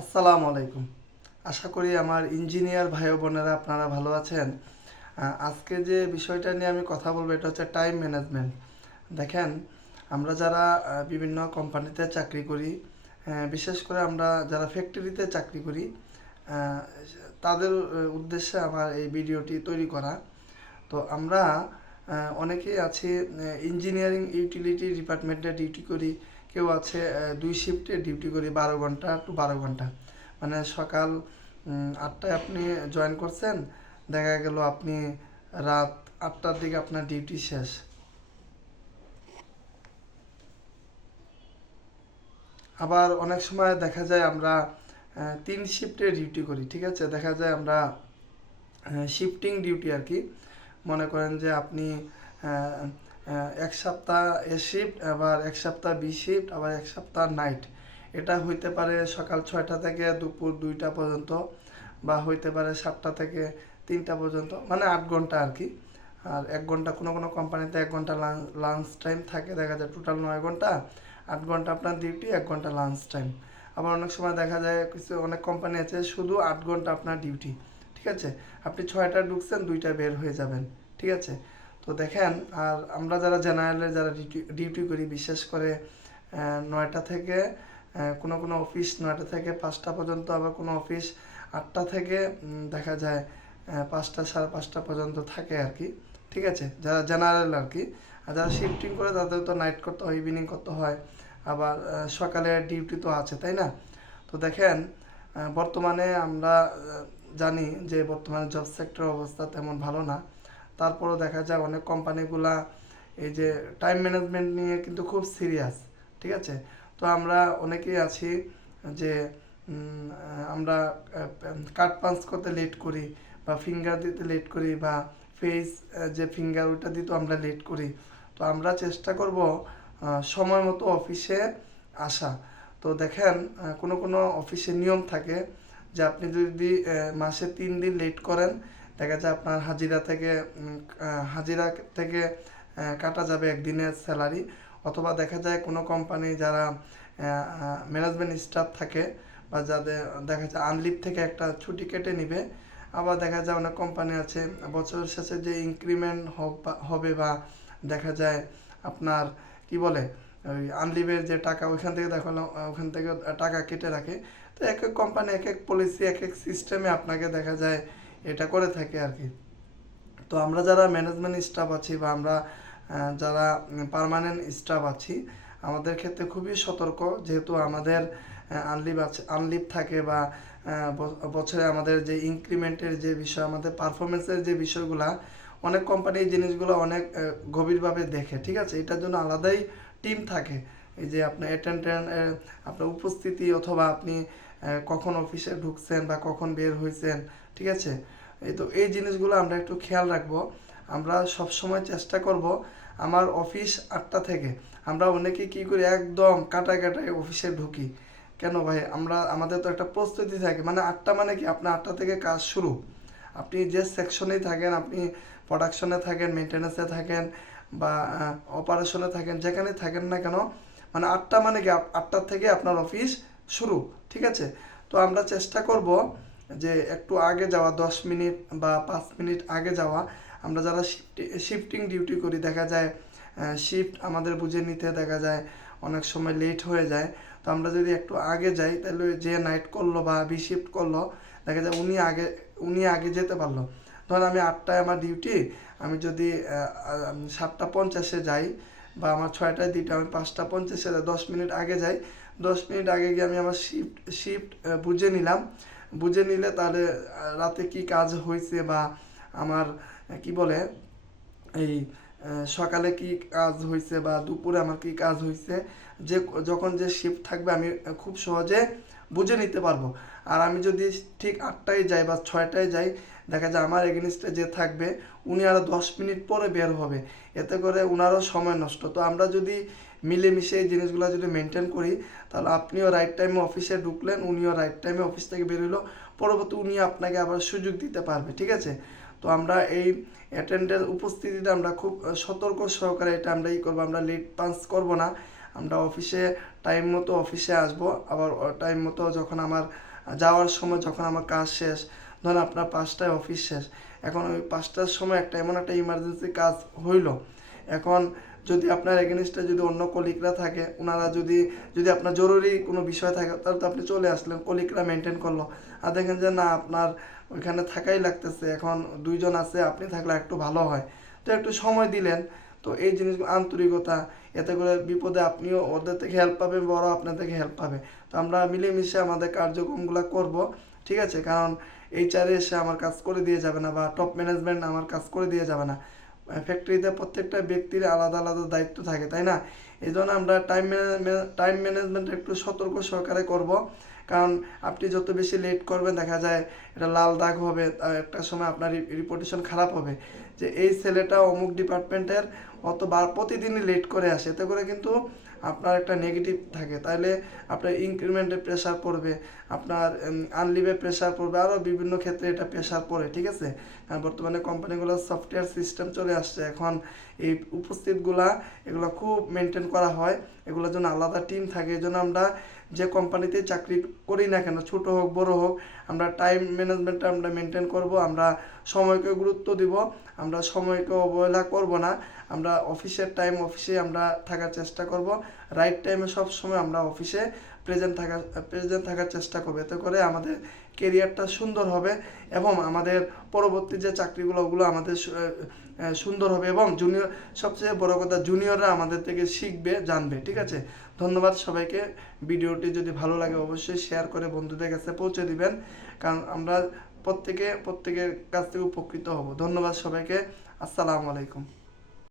আসসালামু আলাইকুম। আশা করি আমার ইঞ্জিনিয়ার ভাই ও বোনেরা আপনারা ভালো আছেন। আজকে যে বিষয়টা নিয়ে আমি কথা বলবো এটা হচ্ছে টাইম ম্যানেজমেন্ট। দেখেন, আমরা যারা বিভিন্ন কোম্পানিতে চাকরি করি, বিশেষ করে আমরা যারা ফ্যাক্টরিতে চাকরি করি, আহ, তাদের উদ্দেশ্যে আমার এই ভিডিওটি তৈরি করা। তো আমরা অনেকেই আছি ইঞ্জিনিয়ারিং ইউটিলিটি ডিপার্টমেন্টে ডিউটি করি। কেউ আছে দুই শিফটে ডিউটি করি, 12 ঘন্টা টু 12 ঘন্টা। মানে সকাল 8টায় আপনি জয়েন করছেন, দেখা গেল আপনি রাত 8টার দিকে আপনার ডিউটি শেষ। আবার অনেক সময় দেখা যায় আমরা 3 শিফটে ডিউটি করি, ঠিক আছে। দেখা যায় আমরা শিফটিং ডিউটি আর কি। মনে করেন যে আপনি আহ, এক সপ্তাহ এ শিফট, আবার এক সপ্তাহ বি শিফট, আবার এক সপ্তাহ নাইট। এটা হইতে পারে সকাল 6টা থেকে দুপুর 2টা পর্যন্ত, বা হইতে পারে 7টা থেকে 3টা পর্যন্ত, মানে 8 ঘন্টা আর কি। আর 1 ঘন্টা কোনো কোনো কোম্পানিতে 1 ঘন্টা লাঞ্চ টাইম থাকে, দেখা যায় টোটাল 9 ঘন্টা। 8 ঘন্টা আপনার ডিউটি, 1 ঘন্টা লাঞ্চ টাইম। আবার অনেক সময় দেখা যায় কিছু অনেক কোম্পানি আছে শুধু 8 ঘন্টা আপনার ডিউটি, ঠিক আছে। আপনি 6টা ঢুকছেন, 2টা বের হয়ে যাবেন, ঠিক আছে। তো দেখেন, আর আমরা যারা জেনারেলে যারা ডিউটি করি, বিশেষ করে 9টা থেকে কোনো কোনো অফিস 9টা থেকে 5টা পর্যন্ত, আবার কোনো অফিস 8টা থেকে দেখা যায় 5টা, সাড়ে 5টা পর্যন্ত থাকে আর কি, ঠিক আছে, যারা জেনারেল আর কি। আর যারা শিফটিং করে তাদের তো নাইট করতে হয়, ইভিনিং করতে হয়, আবার সকালে ডিউটি তো আছে, তাই না। তো দেখেন, বর্তমানে আমরা জানি যে বর্তমানে জব সেক্টরের অবস্থা তেমন ভালো না। তারপরও দেখা যায় অনেক কোম্পানিগুলা এই যে টাইম ম্যানেজমেন্ট নিয়ে কিন্তু খুব সিরিয়াস, ঠিক আছে। তো আমরা অনেকেই আছি যে আমরা কার্ড পাঞ্চ করতে লেট করি, বা ফিঙ্গার দিতে লেট করি, বা ফেস যে ফিঙ্গার ওইটা দিতেও আমরা লেট করি। তো আমরা চেষ্টা করব সময় মতো অফিসে আসা। তো দেখেন, কোনো কোনো অফিসে নিয়ম থাকে যে আপনি যদি মাসে 3 দিন লেট করেন, দেখা যায় আপনার হাজিরা থেকে কাটা যাবে একদিনের স্যালারি। অথবা দেখা যায় কোনো কোম্পানি যারা ম্যানেজমেন্ট স্টাফ থাকে, বা যাদের দেখা যায় আনলিভ থেকে একটা ছুটি কেটে নিবে। আবার দেখা যায় অনেক কোম্পানি আছে বছরের শেষে যে ইনক্রিমেন্ট হবে, বা দেখা যায় আপনার কি বলে ওই আনলিভের যে টাকা ওইখান থেকে দেখালো, ওখান থেকে টাকা কেটে রাখে। তো এক এক কোম্পানি এক এক পলিসি, এক এক সিস্টেমে আপনাকে দেখা যায় এটা করে থাকে আর কি। তো আমরা যারা ম্যানেজমেন্ট স্টাফ আছি, বা আমরা যারা পার্মানেন্ট স্টাফ আছি, আমাদের ক্ষেত্রে খুবই সতর্ক, যেহেতু আমাদের আনলিভ থাকে, বা বছরে আমাদের যে ইনক্রিমেন্টের যে বিষয়, আমাদের পারফরমেন্সের যে বিষয়গুলা, অনেক কোম্পানি এই জিনিসগুলো অনেক গভীরভাবে দেখে, ঠিক আছে। এটার জন্য আলাদাই টিম থাকে। এই যে আপনার অ্যাটেন্ডেন্ট, আপনার উপস্থিতি, অথবা আপনি কখন অফিসে ঢুকছেন বা কখন বের হয়েছেন, ঠিক আছে। এই জিনিসগুলো আমরা একটু খেয়াল রাখবো। আমরা সব সময় চেষ্টা করব, আমার অফিস 8টা থেকে, আমরা অনেকে কি করি একদম কাটায় কাটায় অফিসে ঢুকি। কেন ভাই, আমাদের তো একটা প্রস্তুতি থাকে, মানে 8টা মানে কি আপনার 8টা থেকে কাজ শুরু। আপনি যে সেকশনেই থাকেন, আপনি প্রোডাকশনে থাকেন, মেনটেন্যান্সে থাকেন, বা অপারেশনে থাকেন, যেখানেই থাকেন না কেন, মানে 8টা মানে কি 8টার থেকে আপনার অফিস শুরু, ঠিক আছে। তো আমরা চেষ্টা করব যে একটু আগে যাওয়া, 10 মিনিট বা 5 মিনিট আগে যাওয়া। আমরা যারা শিফটিং ডিউটি করি, দেখা যায় শিফট আমাদের বুঝে নিতে দেখা যায় অনেক সময় লেট হয়ে যায়। তো আমরা যদি একটু আগে যাই, তাহলে যে নাইট করলো বা বি শিফট করলো, দেখা যায় উনি আগে যেতে পারলো। ধর আমি 8টায় আমার ডিউটি, আমি যদি 7টা 50-এ যাই, বা আমার 6টায় ডিউটি, আমি 5টা 50-এ যাই, 10 মিনিট আগে যাই। 10 মিনিট আগে গিয়ে আমি আমার শিফট বুঝে নিলাম। বুঝে নিলে তাহলে রাতে কি কাজ হয়েছে, বা আমার কি বলে এই সকালে কি কাজ হয়েছে, বা দুপুরে আমার কি কাজ হয়েছে, যে যখন যে শিফট থাকবে আমি খুব সহজে বুঝে নিতে পারবো। আর আমি যদি ঠিক 8টায় যাই বা 6টায় যাই, দেখা যায় আমার এগেনস্টে যে থাকবে উনি আরও 10 মিনিট পরে বের হবে। এতে করে উনারও সময় নষ্ট। তো আমরা যদি মিলেমিশে এই জিনিসগুলো যদি মেনটেন করি, তাহলে আপনিও রাইট টাইমে অফিসে ঢুকলেন, উনিও রাইট টাইমে অফিস থেকে বের হলো, পরবর্তী উনি আপনাকে আবার সুযোগ দিতে পারবে, ঠিক আছে। তো আমরা এই অ্যাটেন্ডেন্স উপস্থিতিটা আমরা খুব সতর্ক সহকারে এটা আমরা করবো, আমরা লেট পাঞ্চ করব না। আমরা অফিসে টাইম মতো অফিসে আসব, আবার টাইম মতো যখন আমার যাওয়ার সময় যখন আমার কাজ শেষ, ধরুন আপনার 5টায় অফিস শেষ, এখন ওই 5টার সময় এমন একটা ইমার্জেন্সি কাজ হইলো, এখন যদি আপনার এগেনস্টে যদি অন্য কলিগরা থাকে, ওনারা যদি যদি আপনার জরুরি কোনো বিষয় থাকে, তাহলে তো আপনি চলে আসলেন, কলিগরা মেনটেন করলো। আর দেখেন যে না, আপনার ওইখানে থাকাই লাগতেছে, এখন 2জন আছে, আপনি থাকলে একটু ভালো হয়, তো একটু সময় দিলেন। তো এই জিনিসগুলো আন্তরিকতা, এতে করে বিপদে আপনিও ওদের থেকে হেল্প পাবেন, বড় আপনার থেকে হেল্প পাবে। তো আমরা মিলেমিশে আমাদের কার্যক্রমগুলো করব, ঠিক আছে? কারণ এইচআর এসে আমার কাজ করে দিয়ে যাবে না, বা টপ ম্যানেজমেন্ট আমার কাজ করে দিয়ে যাবে না। ফ্যাক্টরিতে প্রত্যেকটা ব্যক্তির আলাদা আলাদা দায়িত্ব থাকে, তাই না? এই জন্য আমরা টাইম ম্যানেজমেন্ট একটু সতর্ক সহকারে করব। কারণ আপনি যত বেশি লেট করবেন, দেখা যায় এটা লাল দাগ হবে, একটা সময় আপনার রিপুটেশন খারাপ হবে, যে এই ছেলেটা অমুক ডিপার্টমেন্টের প্রতিদিনই লেট করে আসে। এতে করে কিন্তু আপনার একটা নেগেটিভ থাকে, তাইলে আপনার ইনক্রিমেন্টের প্রেশার পড়বে, আপনার আনলিভে প্রেশার পড়বে, আরও বিভিন্ন ক্ষেত্রে এটা প্রেশার পড়ে, ঠিক আছে? কারণ বর্তমানে কোম্পানিগুলোর সফটওয়্যার সিস্টেম চলে আসছে, এখন এই উপস্থিতগুলা এগুলো খুব মেনটেন করা হয়, এগুলোর জন্য আলাদা টিম থাকে। এই জন্য আমরা যে কোম্পানিতে চাকরি করি না কেন, ছোট হোক বড় হোক, আমরা টাইম ম্যানেজমেন্টটা আমরা মেনটেন করব, আমরা সময়কে গুরুত্ব দিব, আমরা সময়কে অবহেলা করব না, আমরা অফিসের টাইম অফিসে আমরা থাকার চেষ্টা করব, রাইট টাইমে সব সময় আমরা অফিসে প্রেজেন্ট থাকার চেষ্টা করব। এতে করে আমাদের কেরিয়ারটা সুন্দর হবে, এবং আমাদের পরবর্তী যে চাকরিগুলো ওগুলো আমাদের সুন্দর হবে, এবং সবচেয়ে বড় কথা, জুনিয়ররা আমাদের থেকে শিখবে, জানবে, ঠিক আছে? ধন্যবাদ সবাইকে। ভিডিওটি যদি ভালো লাগে অবশ্যই শেয়ার করে বন্ধুদের কাছে পৌঁছে দিবেন, কারণ আমরা প্রত্যেকের কাছ থেকে উপকৃত হব। ধন্যবাদ সবাইকে। আসসালামু আলাইকুম।